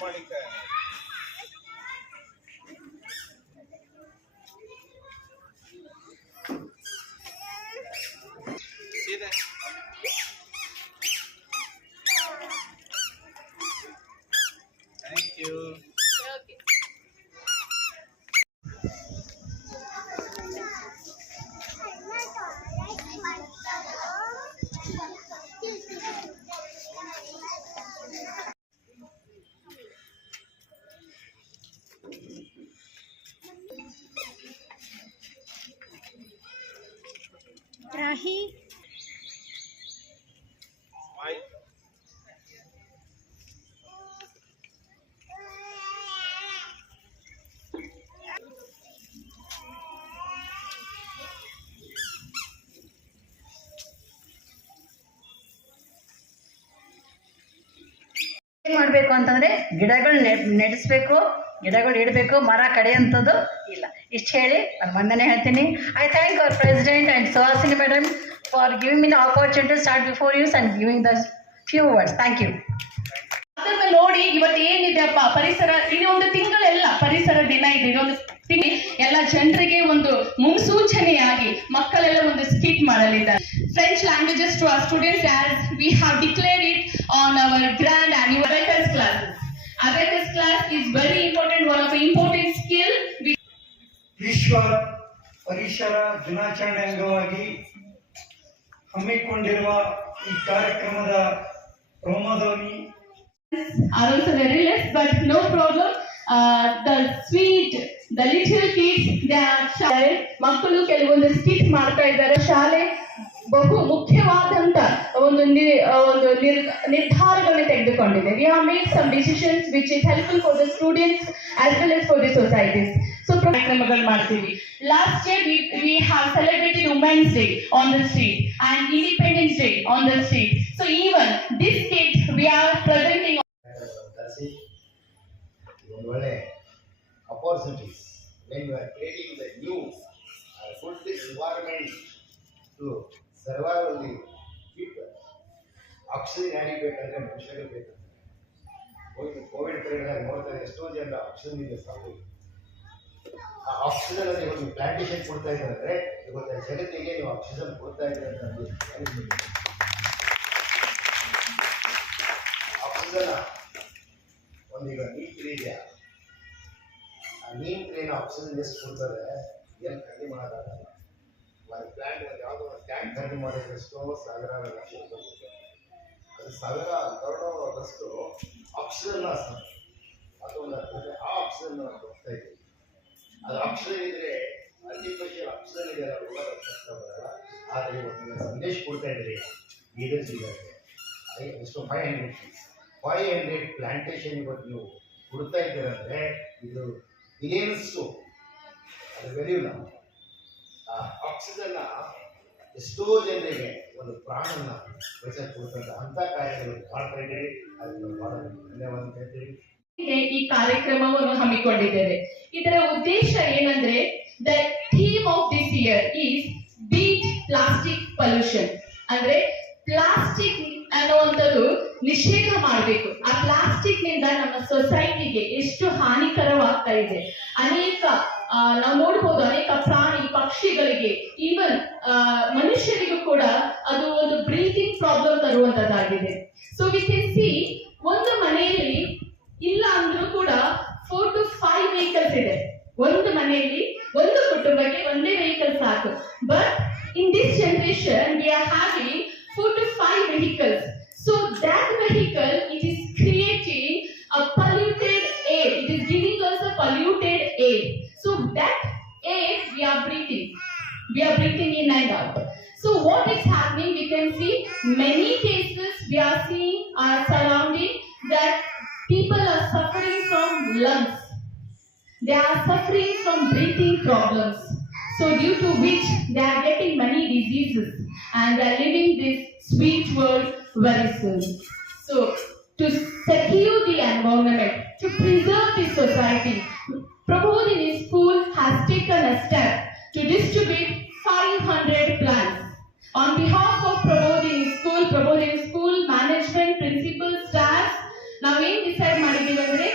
money cash. Rahi ಮಾಡಬೇಕು ಅಂತಂದ್ರೆ ಗಿಡಗಳು ನೆಡಿಸ್ಬೇಕು ಗಿಡಗಳು ಇಡಬೇಕು ಮರ ಕಡೆಯಂಥದ್ದು ಇಷ್ಟು ಹೇಳಿ, ನಾನು ಮೊನ್ನೆ ಹೇಳ್ತೀನಿ. I thank our president and Suhasini madam for giving me an opportunity start before use and giving the few words thank you ಅದನ್ನು ನೋಡಿ ಇವತ್ತು ಏನಿದೆ ಅಪ್ಪ? ಪರಿಸರ ಒಂದು ತಿಂಗಳೆಲ್ಲ ಪರಿಸರ ದಿನ ಇದೆ. ಇದೊಂದು ತಿಂಗಳು ಎಲ್ಲ ಜನರಿಗೆ ಒಂದು ಮುನ್ಸೂಚನೆಯಾಗಿ ಮಕ್ಕಳೆಲ್ಲ ಒಂದು ಸ್ಕಿಟ್ ಮಾಡಲಿದ್ದಾರೆ. French languages to our students as we have declare it on our grand anniversaries class abacus class is very important one of important skill ವಿಶ್ವ ಪರಿಸರ ದಿನಾಚರಣೆ ಅಂಗವಾಗಿ ಹಮ್ಮಿಕೊಂಡಿರುವ ಈ ಕಾರ್ಯಕ್ರಮದ no problem. Uh, the sweet, the little kids, they are ಶಾಲೆ ಮಕ್ಕಳು ಕೆಲವೊಂದು ಸ್ಕಿಟ್ ಮಾಡ್ತಾ ಇದ್ದಾರೆ. ಶಾಲೆ ಬಹು ಮುಖ್ಯವಾದಂತ ಒಂದು ಒಂದು ನಿರ್- ನಿರ್ಧಾರಗಳನ್ನ ತೆಗೆದುಕೊಂಡಿದೆ. We have made some decisions which is helpful for the students as well as for the societies so ಕಾರ್ಯಕ್ರಮಗಳು ಮಾಡ್ತೀವಿ. Last year we we have celebrated women's day on the street and independence day on the street so even this date we are presenting ಒಳ್ಳೆ opportunities when you are creating the new food environment to survival the people oxygen ಯಾರಿಗೆ ಬೇಕಂದ್ರೆ ಮನುಷ್ಯರಿಗೆ ಬೇಕು. ಹೋಗಿ Covid period ನೋಡ್ತಾರೆ ಎಷ್ಟೋ ಜನ oxygen ಇದೆ ಸಾಕು. ಆ ಆಕ್ಸಿಜನ್ ಅಲ್ಲಿ ಒಂದು ಪ್ಲಾಂಟೇಶನ್ ಕೊಡ್ತಾ ಇದ್ದಾರೆ ಇವತ್ತು ಜಗತ್ತಿಗೆ ನೀವು ಆಕ್ಸಿಜನ್ ಕೊಡ್ತಾ ಇದ್ದಾರೆ. ಆಕ್ಸಿಜನ್ ಒಂದೀಗ ನೀಟ್ ಟ್ರೀ ಇದೆಯಾ ಆ ನೀಮ್ ಟ್ರೀನ ಆಕ್ಸಿಜನ್ ಎಷ್ಟು ಕೊಡ್ತಾರೆ? ಏನು ಕಡಿಮೆ ಮಾಡೋಕ್ಕಾಗಲ್ಲ ಒಂದು ಯಾವುದೋ ಟ್ಯಾಂಕ್ ಖರೀದಿ ಮಾಡಿದ್ರೆ ಎಷ್ಟೋ ಸಾವಿರಾರು ಲಕ್ಷ. ಅದು ಸಾವಿರ ಕರೋಡಷ್ಟು ಆಕ್ಸಿಜನ್ ಅದು ಒಂದು ಅರ್ಥದಲ್ಲಿ ಆ ಆಕ್ಸಿಜನ್ ನಾವು ಕೊಡ್ತಾ ಇದ್ದೀವಿ. ಅದು ಆಕ್ಸಿಜನ್ ಇದ್ರೆ ಆರ್ಟಿಫಿಷಿಯಲ್ ಆಕ್ಸಿಜನ್ ಇದೆ ಅಲ್ಲ ಕೂಡ ಕಷ್ಟ ಬರಲ್ಲ. ಆದರೆ ಇವತ್ತು ಸಂದೇಶ ಕೊಡ್ತಾ ಇದ್ದೀರಿ. ಲೀಡರ್ಸ್ ಸಿಗುತ್ತೆ ಎಷ್ಟು five hundred five hundred plantation ಇವತ್ತು ನೀವು ಕೊಡ್ತಾ ಇದ್ದೀರಂದ್ರೆ ಇದು ಬಿಲಿಯನ್ಸು ಅದು ಬೆಳೆಯಿಲ್ಲ ಆ ಆಕ್ಸಿಜನ್ನ ಎಷ್ಟೋ ಜನರಿಗೆ ಒಂದು ಪ್ರಾಣನ ವಚನ ಕೊಡ್ತಂತ ಅಂತ ಕಾರ್ಯಗಳು ಮಾಡ್ತಾ ಅದನ್ನು ಭಾಳ ಧನ್ಯವಾದ ಹೇಳ್ತೀವಿ ಈ ಕಾರ್ಯಕ್ರಮವನ್ನು ಹಮ್ಮಿಕೊಂಡಿದ್ದೇವೆ. ಇದರ ಉದ್ದೇಶ ಏನಂದ್ರೆ the theme of this year is beat plastic pollution ಅಂದ್ರೆ ಪ್ಲಾಸ್ಟಿಕ್ ಅನ್ನುವಂಥದ್ದು ನಿಷೇಧ ಮಾಡಬೇಕು. ಎಷ್ಟು ಹಾನಿಕರವಾಗ್ತಾ ಇದೆ. ಅನೇಕ ನಾವು ನೋಡ್ಬೋದು ಅನೇಕ ಪ್ರಾಣಿ ಪಕ್ಷಿಗಳಿಗೆ ಈವನ್ ಮನುಷ್ಯರಿಗೂ ಕೂಡ ಅದು ಒಂದು ಬ್ರೀತಿಂಗ್ ಪ್ರಾಬ್ಲಮ್ ತರುವಂತದ್ದಾಗಿದೆ. ಸೊ ವಿ ಕೆನ್ ಸಿ ಒಂದು ಮನೆಯಲ್ಲಿ ಇಲ್ಲ ಅಂದ್ರೂ ಕೂಡ ಫೋರ್ ಟು ಫೈವ್ ವೆಹಿಕಲ್ಸ್ ಇದೆ. ಒಂದು ಮನೆಯಲ್ಲಿ ಒಂದು ಕುಟುಂಬಕ್ಕೆ ಒಂದೇ ವೆಹಿಕಲ್ ಸಾಕು. But in this generation we are We are breathing in and out. So what is happening, we can see many cases we are seeing are surrounding that people are suffering from lungs. They are suffering from breathing problems. So due to which they are getting many diseases and they are living this sweet world very soon. So to secure the environment, to preserve the society, Prabhupada in his school has taken a step distribute 500 plants. On behalf of Prabodhini School, Prabodhini School management, principal, staff, ಏನ್ decide ಮಾಡಿದ್ದೀವಿ ಅಂದ್ರೆ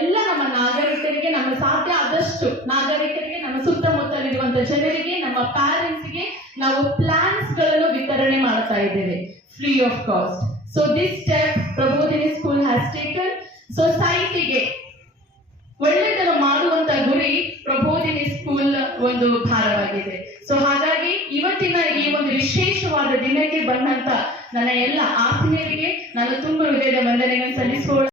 ಎಲ್ಲ ನಮ್ಮ ನಾಗರಿಕರಿಗೆ ನಮ್ಮ ಸಾಧ್ಯ ಆದಷ್ಟು ನಾಗರಿಕರಿಗೆ ನಮ್ಮ ಸುತ್ತಮುತ್ತಲಿರುವಂತ ಜನರಿಗೆ ನಮ್ಮ ಪ್ಯಾರೆಂಟ್ಸ್ಗೆ ನಾವು ಪ್ಲಾನ್ಸ್ಗಳನ್ನು ವಿತರಣೆ ಮಾಡ್ತಾ ಇದ್ದೇವೆ free of cost so this step Prabodhini school has taken ಸೊಸೈಟಿಗೆ ಒಳ್ಳೆದನ್ನು ಮಾಡುವ ಒಂದು ಭಾರವಾಗಿದೆ. ಸೊ ಹಾಗಾಗಿ ಇವತ್ತಿನ ಈ ಒಂದು ವಿಶೇಷವಾದ ದಿನಕ್ಕೆ ಬಂದಂತ ನನ್ನ ಎಲ್ಲ ಆತ್ಮೀಯರಿಗೆ ನಾನು ತುಂಬ ಹೃದಯದ ವಂದನೆಗಳನ್ನು ಸಲ್ಲಿಸಿಕೊಳ್ಳ